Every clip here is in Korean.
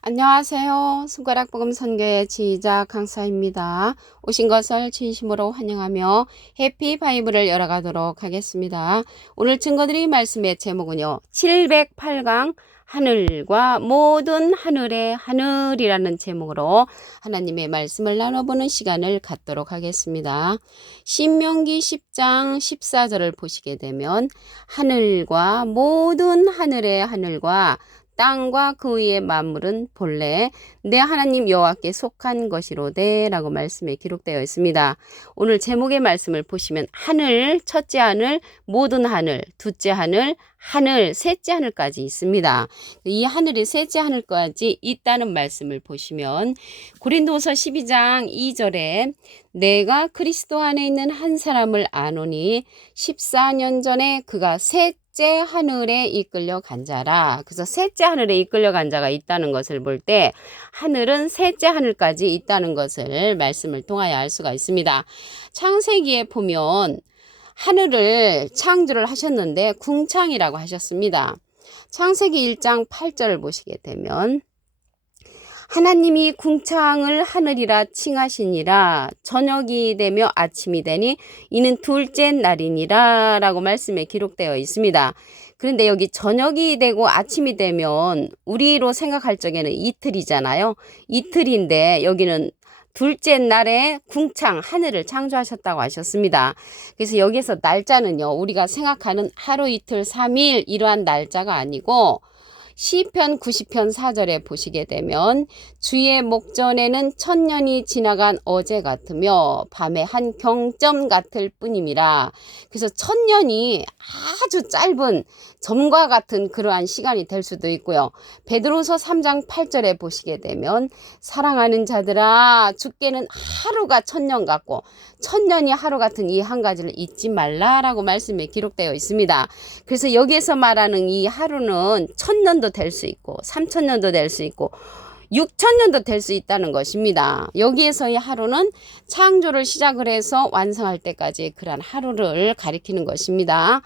안녕하세요. 손가락 복음 선교의 지휘자 강사입니다. 오신 것을 진심으로 환영하며 해피 바이블을 열어가도록 하겠습니다. 오늘 증거드릴 말씀의 제목은요. 708강 하늘과 모든 하늘의 하늘이라는 제목으로 하나님의 말씀을 나눠보는 시간을 갖도록 하겠습니다. 신명기 10장 14절을 보시게 되면 하늘과 모든 하늘의 하늘과 땅과 그 위의 만물은 본래 내 하나님 여호와께 속한 것이로되 라고 말씀에 기록되어 있습니다. 오늘 제목의 말씀을 보시면 하늘, 첫째 하늘, 모든 하늘, 둘째 하늘, 하늘, 셋째 하늘까지 있습니다. 이 하늘이 셋째 하늘까지 있다는 말씀을 보시면 고린도서 12장 2절에 내가 그리스도 안에 있는 한 사람을 아노니 14년 전에 그가 셋째 하늘에 이끌려 간 자라. 그래서 셋째 하늘에 이끌려 간 자가 있다는 것을 볼 때 하늘은 셋째 하늘까지 있다는 것을 말씀을 통하여 알 수가 있습니다. 창세기에 보면 하늘을 창조를 하셨는데 궁창이라고 하셨습니다. 창세기 1장 8절을 보시게 되면 하나님이 궁창을 하늘이라 칭하시니라. 저녁이 되며 아침이 되니 이는 둘째 날이니라 라고 말씀에 기록되어 있습니다. 그런데 여기 저녁이 되고 아침이 되면 우리로 생각할 적에는 이틀이잖아요. 이틀인데 여기는 둘째 날에 궁창 하늘을 창조하셨다고 하셨습니다. 그래서 여기서 날짜는요. 우리가 생각하는 하루 이틀 3일 이러한 날짜가 아니고 시편 90편 4절에 보시게 되면 주의 목전에는 천년이 지나간 어제 같으며 밤의 한 경점 같을 뿐임이라. 그래서 천년이 아주 짧은 점과 같은 그러한 시간이 될 수도 있고요. 베드로서 3장 8절에 보시게 되면 사랑하는 자들아 주께는 하루가 천년 같고 천년이 하루 같은 이 한 가지를 잊지 말라라고 말씀에 기록되어 있습니다. 그래서 여기에서 말하는 이 하루는 천년도 될 수 있고 3천년도 될 수 있고 6천년도 될 수 있다는 것입니다. 여기에서의 하루는 창조를 시작을 해서 완성할 때까지 그러한 하루를 가리키는 것입니다.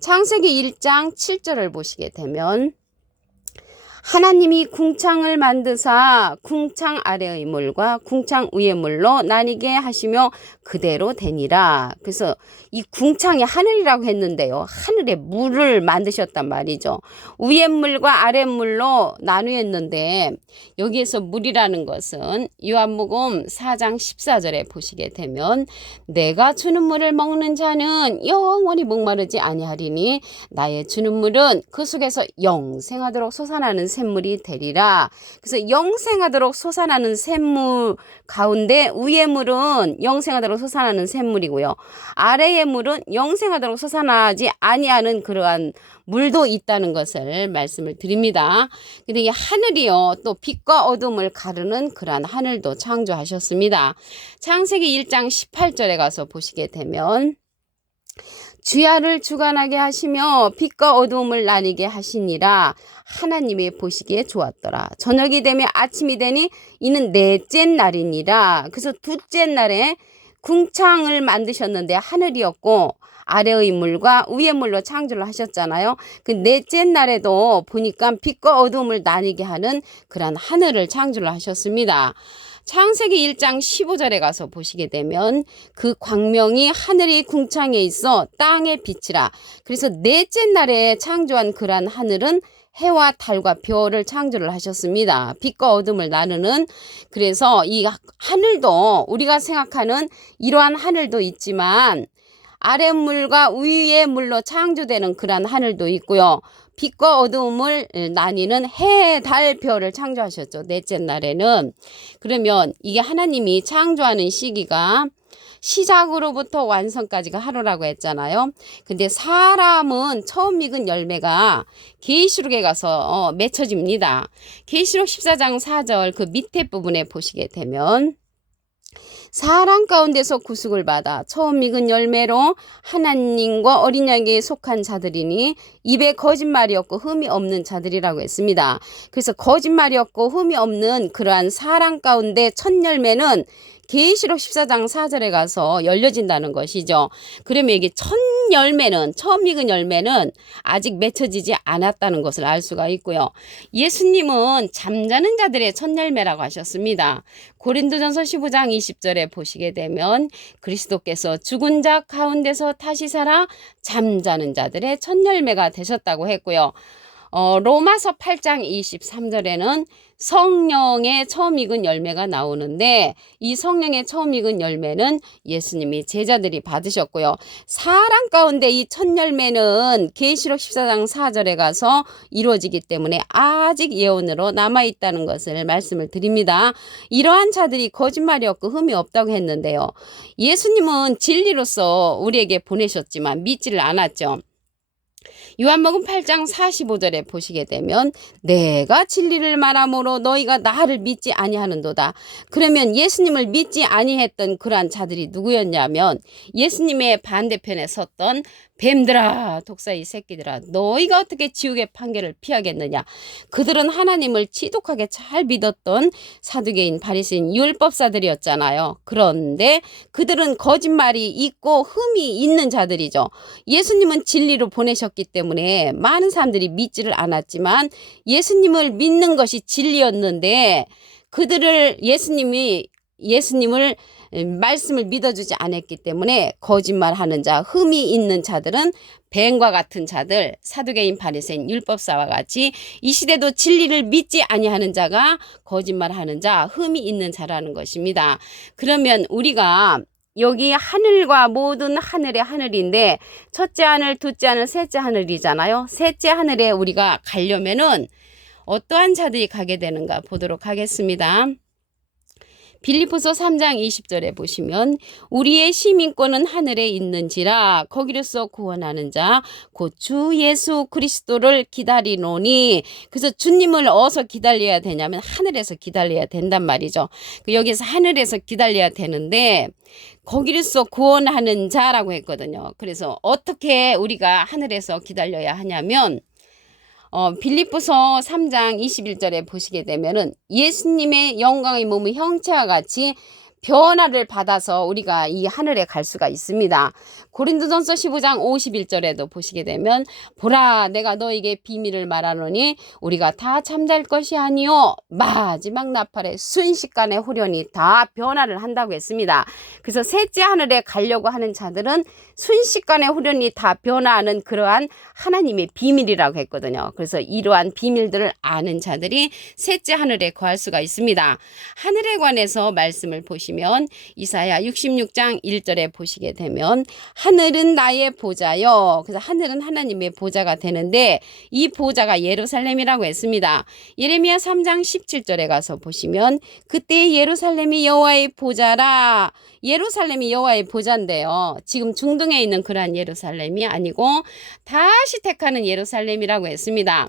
창세기 1장 7절을 보시게 되면 하나님이 궁창을 만드사 궁창 아래의 물과 궁창 위의 물로 나뉘게 하시며 그대로 되니라. 그래서 이 궁창이 하늘이라고 했는데요. 하늘에 물을 만드셨단 말이죠. 위의 물과 아래 물로 나누었는데 여기에서 물이라는 것은 요한복음 4장 14절에 보시게 되면 내가 주는 물을 먹는 자는 영원히 목마르지 아니하리니 나의 주는 물은 그 속에서 영생하도록 솟아나는 샘물이 되리라. 그래서 영생하도록 솟아나는 샘물 가운데 위의 물은 영생하도록 솟아나는 샘물이고요. 아래의 물은 영생하도록 솟아나지 아니하는 그러한 물도 있다는 것을 말씀을 드립니다. 근데 이 하늘이요, 또 빛과 어둠을 가르는 그러한 하늘도 창조하셨습니다. 창세기 1장 18절에 가서 보시게 되면 주야를 주관하게 하시며 빛과 어두움을 나뉘게 하시니라. 하나님이 보시기에 좋았더라. 저녁이 되면 아침이 되니 이는 넷째 날이니라. 그래서 둘째 날에 궁창을 만드셨는데 하늘이었고 아래의 물과 위의 물로 창조를 하셨잖아요. 그 넷째 날에도 보니까 빛과 어두움을 나뉘게 하는 그런 하늘을 창조를 하셨습니다. 창세기 1장 15절에 가서 보시게 되면 그 광명이 하늘이 궁창에 있어 땅에 비치라. 그래서 넷째 날에 창조한 그러한 하늘은 해와 달과 별을 창조를 하셨습니다. 빛과 어둠을 나누는. 그래서 이 하늘도 우리가 생각하는 이러한 하늘도 있지만 아랫물과 위의 물로 창조되는 그러한 하늘도 있고요. 빛과 어두움을 나뉘는 해, 달, 별을 창조하셨죠. 넷째 날에는. 그러면 이게 하나님이 창조하는 시기가 시작으로부터 완성까지가 하루라고 했잖아요. 근데 사람은 처음 익은 열매가 계시록에 가서 맺혀집니다. 계시록 14장 4절 그 밑에 부분에 보시게 되면 사람 가운데서 구속을 받아 처음 익은 열매로 하나님과 어린 양에게 속한 자들이니 입에 거짓말이 없고 흠이 없는 자들이라고 했습니다. 그래서 거짓말이 없고 흠이 없는 그러한 사람 가운데 첫 열매는 계시록 14장 4절에 가서 열려진다는 것이죠. 그러면 이게 첫 열매는 처음 익은 열매는 아직 맺혀지지 않았다는 것을 알 수가 있고요. 예수님은 잠자는 자들의 첫 열매라고 하셨습니다. 고린도전서 15장 20절에 보시게 되면 그리스도께서 죽은 자 가운데서 다시 살아 잠자는 자들의 첫 열매가 되셨다고 했고요. 로마서 8장 23절에는 성령의 처음 익은 열매가 나오는데 이 성령의 처음 익은 열매는 예수님이 제자들이 받으셨고요. 사람 가운데 이 첫 열매는 계시록 14장 4절에 가서 이루어지기 때문에 아직 예언으로 남아있다는 것을 말씀을 드립니다. 이러한 자들이 거짓말이 없고 흠이 없다고 했는데요. 예수님은 진리로서 우리에게 보내셨지만 믿지를 않았죠. 요한복음 8장 45절에 보시게 되면 내가 진리를 말함으로 너희가 나를 믿지 아니하는도다. 그러면 예수님을 믿지 아니했던 그러한 자들이 누구였냐면 예수님의 반대편에 섰던 뱀들아 독사이 새끼들아 너희가 어떻게 지옥의 판결을 피하겠느냐. 그들은 하나님을 지독하게 잘 믿었던 사두개인 바리새인 율법사들이었잖아요. 그런데 그들은 거짓말이 있고 흠이 있는 자들이죠. 예수님은 진리로 보내셨기 때문에 많은 사람들이 믿지를 않았지만 예수님을 믿는 것이 진리였는데 그들을 예수님을 말씀을 믿어주지 않았기 때문에 거짓말하는 자, 흠이 있는 자들은 뱀과 같은 자들, 사두개인 바리새인 율법사와 같이 이 시대도 진리를 믿지 아니하는 자가 거짓말하는 자, 흠이 있는 자라는 것입니다. 그러면 우리가 여기 하늘과 모든 하늘의 하늘인데 첫째 하늘, 둘째 하늘, 셋째 하늘이잖아요. 셋째 하늘에 우리가 가려면은 어떠한 자들이 가게 되는가 보도록 하겠습니다. 빌립보서 3장 20절에 보시면 우리의 시민권은 하늘에 있는지라 거기로서 구원하는 자 곧 주 예수 그리스도를 기다리노니. 그래서 주님을 어디서 기다려야 되냐면 하늘에서 기다려야 된단 말이죠. 여기서 하늘에서 기다려야 되는데 거기로서 구원하는 자라고 했거든요. 그래서 어떻게 우리가 하늘에서 기다려야 하냐면 빌립보서 3장 21절에 보시게 되면은 예수님의 영광의 몸의 형체와 같이 변화를 받아서 우리가 이 하늘에 갈 수가 있습니다. 고린도전서 15장 51절에도 보시게 되면 보라 내가 너에게 비밀을 말하노니 우리가 다 잠잘 것이 아니요 마지막 나팔에 순식간에 후련히 다 변화를 한다고 했습니다. 그래서 셋째 하늘에 가려고 하는 자들은 순식간에 후련히 다 변화하는 그러한 하나님의 비밀이라고 했거든요. 그래서 이러한 비밀들을 아는 자들이 셋째 하늘에 거할 수가 있습니다. 하늘에 관해서 말씀을 보시면 이사야 66장 1절에 보시게 되면 하늘은 나의 보좌요. 그래서 하늘은 하나님의 보좌가 되는데 이 보좌가 예루살렘이라고 했습니다. 예레미야 3장 17절에 가서 보시면 그때 예루살렘이 여호와의 보좌라. 예루살렘이 여호와의 보좌인데요. 지금 중동에 있는 그러한 예루살렘이 아니고 다시 택하는 예루살렘이라고 했습니다.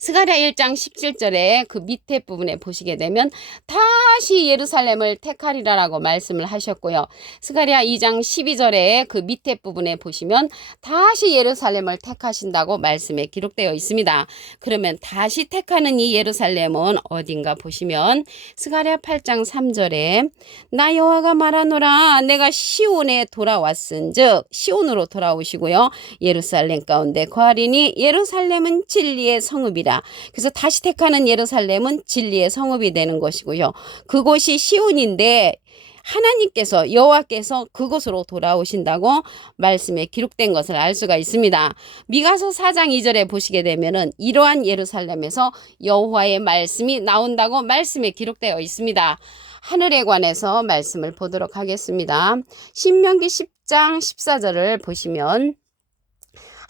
스가랴 1장 17절에 그 밑에 부분에 보시게 되면 다시 예루살렘을 택하리라라고 말씀을 하셨고요. 스가랴 2장 12절에 그 밑에 부분에 보시면 다시 예루살렘을 택하신다고 말씀에 기록되어 있습니다. 그러면 다시 택하는 이 예루살렘은 어딘가 보시면 스가랴 8장 3절에 나 여호와가 말하노라 내가 시온에 돌아왔은즉 시온으로 돌아오시고요. 예루살렘 가운데 거하리니 예루살렘은 진리의 성읍이라. 그래서 다시 택하는 예루살렘은 진리의 성읍이 되는 것이고요. 그곳이 시온인데 하나님께서 여호와께서 그곳으로 돌아오신다고 말씀에 기록된 것을 알 수가 있습니다. 미가서 4장 2절에 보시게 되면은 이러한 예루살렘에서 여호와의 말씀이 나온다고 말씀에 기록되어 있습니다. 하늘에 관해서 말씀을 보도록 하겠습니다. 신명기 10장 14절을 보시면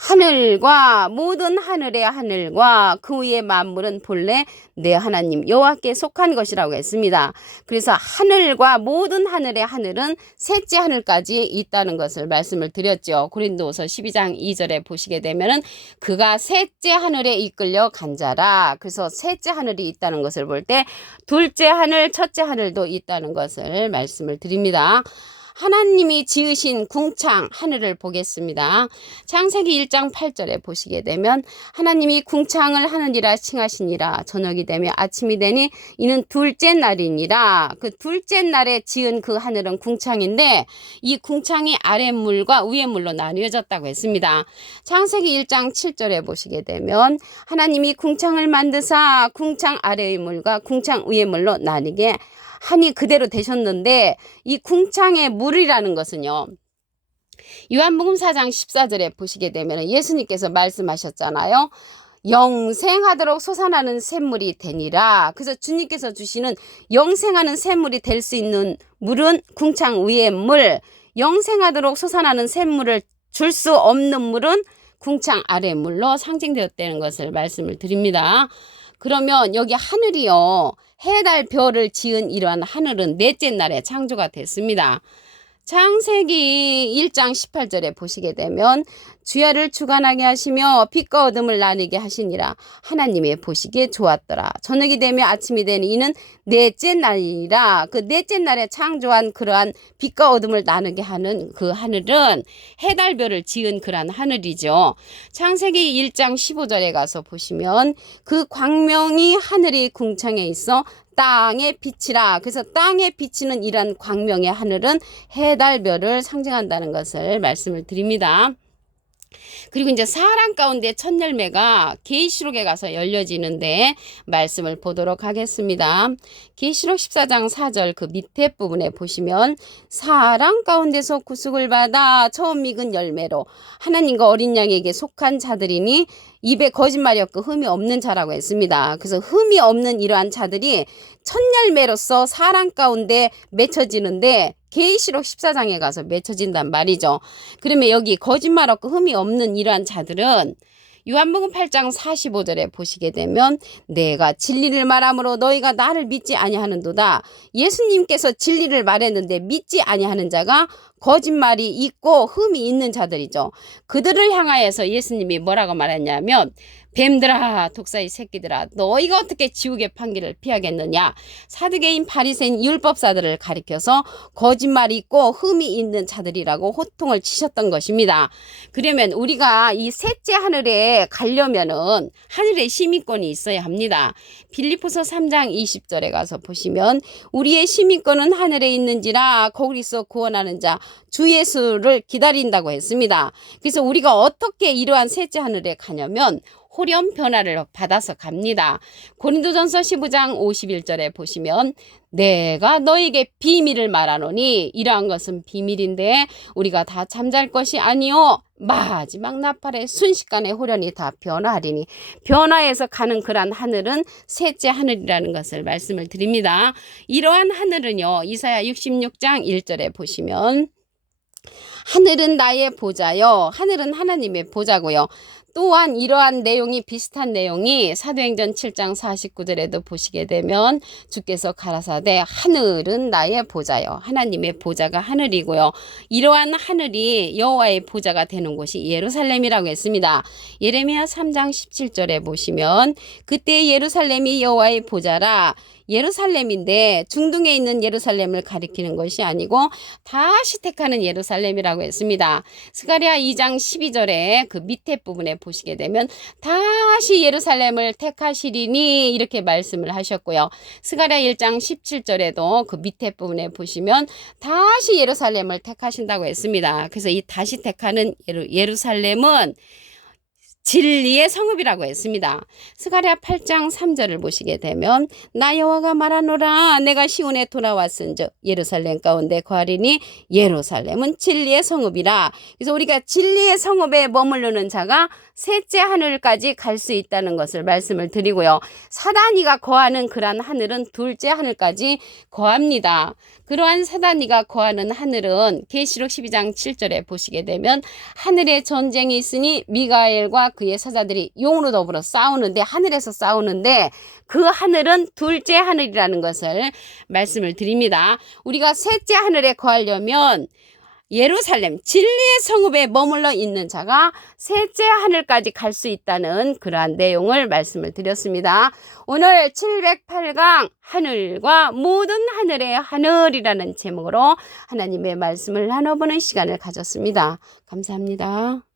하늘과 모든 하늘의 하늘과 그 위의 만물은 본래 내 하나님 여호와께 속한 것이라고 했습니다. 그래서 하늘과 모든 하늘의 하늘은 셋째 하늘까지 있다는 것을 말씀을 드렸죠. 고린도후서 12장 2절에 보시게 되면은 그가 셋째 하늘에 이끌려 간 자라. 그래서 셋째 하늘이 있다는 것을 볼 때 둘째 하늘, 첫째 하늘도 있다는 것을 말씀을 드립니다. 하나님이 지으신 궁창 하늘을 보겠습니다. 창세기 1장 8절에 보시게 되면 하나님이 궁창을 하느니라 칭하시니라. 저녁이 되며 아침이 되니 이는 둘째 날이니라. 그 둘째 날에 지은 그 하늘은 궁창인데 이 궁창이 아랫물과 위에물로 나뉘어졌다고 했습니다. 창세기 1장 7절에 보시게 되면 하나님이 궁창을 만드사 궁창 아래의 물과 궁창 위의 물로 나뉘게 하니 그대로 되셨는데 이 궁창의 물이라는 것은요. 요한복음 4장 14절에 보시게 되면 예수님께서 말씀하셨잖아요. 영생하도록 솟아나는 샘물이 되니라. 그래서 주님께서 주시는 영생하는 샘물이 될 수 있는 물은 궁창 위의 물, 영생하도록 솟아나는 샘물을 줄 수 없는 물은 궁창 아래 물로 상징되었다는 것을 말씀을 드립니다. 그러면 여기 하늘이요. 해, 달, 별을 지은 이러한 하늘은 넷째 날에 창조가 됐습니다. 창세기 1장 18절에 보시게 되면 주야를 주관하게 하시며 빛과 어둠을 나뉘게 하시니라. 하나님의 보시기에 좋았더라. 저녁이 되며 아침이 되니 이는 넷째 날이라. 그 넷째 날에 창조한 그러한 빛과 어둠을 나누게 하는 그 하늘은 해달별을 지은 그러한 하늘이죠. 창세기 1장 15절에 가서 보시면 그 광명이 하늘이 궁창에 있어 땅의 빛이라. 그래서 땅에 비치는 이러한 광명의 하늘은 해달별을 상징한다는 것을 말씀을 드립니다. 그리고 이제 사람 가운데 첫 열매가 계시록에 가서 열려지는데 말씀을 보도록 하겠습니다. 계시록 14장 4절 그 밑에 부분에 보시면 사람 가운데서 구속을 받아 처음 익은 열매로 하나님과 어린 양에게 속한 자들이니 입에 거짓말이 없고 흠이 없는 자라고 했습니다. 그래서 흠이 없는 이러한 자들이 첫 열매로서 사람 가운데 맺혀지는데 계시록 14장에 가서 맺혀진단 말이죠. 그러면 여기 거짓말 없고 흠이 없는 이러한 자들은 요한복음 8장 45절에 보시게 되면 내가 진리를 말함으로 너희가 나를 믿지 아니하는도다. 예수님께서 진리를 말했는데 믿지 아니하는 자가 거짓말이 있고 흠이 있는 자들이죠. 그들을 향하여서 예수님이 뭐라고 말했냐면 뱀들아 독사의 새끼들아 너희가 어떻게 지옥의 판기를 피하겠느냐. 사두개인 바리새인 율법사들을 가리켜서 거짓말이 있고 흠이 있는 자들이라고 호통을 치셨던 것입니다. 그러면 우리가 이 셋째 하늘에 가려면은 하늘에 시민권이 있어야 합니다. 빌립보서 3장 20절에 가서 보시면 우리의 시민권은 하늘에 있는지라 거기서 구원하는 자 주 예수를 기다린다고 했습니다. 그래서 우리가 어떻게 이러한 셋째 하늘에 가냐면 호련 변화를 받아서 갑니다. 고린도전서 15장 51절에 보시면 내가 너에게 비밀을 말하노니 이러한 것은 비밀인데 우리가 다 잠잘 것이 아니요 마지막 나팔에 순식간에 호련이 다 변화하리니 변화해서 가는 그러한 하늘은 셋째 하늘이라는 것을 말씀을 드립니다. 이러한 하늘은요 이사야 66장 1절에 보시면 하늘은 나의 보좌요. 하늘은 하나님의 보좌고요. 또한 이러한 내용이 비슷한 내용이 사도행전 7장 49절에도 보시게 되면 주께서 가라사대 하늘은 나의 보좌요. 하나님의 보좌가 하늘이고요. 이러한 하늘이 여호와의 보좌가 되는 곳이 예루살렘이라고 했습니다. 예레미야 3장 17절에 보시면 그때 예루살렘이 여호와의 보좌라. 예루살렘인데 중동에 있는 예루살렘을 가리키는 것이 아니고 다시 택하는 예루살렘이라고 했습니다. 스가랴 2장 12절에 그 밑에 부분에 보시게 되면 다시 예루살렘을 택하시리니 이렇게 말씀을 하셨고요. 스가랴 1장 17절에도 그 밑에 부분에 보시면 다시 예루살렘을 택하신다고 했습니다. 그래서 이 다시 택하는 예루살렘은 진리의 성읍이라고 했습니다. 스가랴 8장 3절을 보시게 되면 나 여호와가 말하노라 내가 시온에 돌아왔은즉 예루살렘 가운데 거하리니 예루살렘은 진리의 성읍이라. 그래서 우리가 진리의 성읍에 머무르는 자가 셋째 하늘까지 갈 수 있다는 것을 말씀을 드리고요. 사단이가 거하는 그러한 하늘은 둘째 하늘까지 거합니다. 그러한 사단이가 거하는 하늘은 계시록 12장 7절에 보시게 되면 하늘에 전쟁이 있으니 미가엘과 그의 사자들이 용으로 더불어 싸우는데 하늘에서 싸우는데 그 하늘은 둘째 하늘이라는 것을 말씀을 드립니다. 우리가 셋째 하늘에 거하려면 예루살렘 진리의 성읍에 머물러 있는 자가 셋째 하늘까지 갈 수 있다는 그러한 내용을 말씀을 드렸습니다. 오늘 708강 하늘과 모든 하늘의 하늘이라는 제목으로 하나님의 말씀을 나눠보는 시간을 가졌습니다. 감사합니다.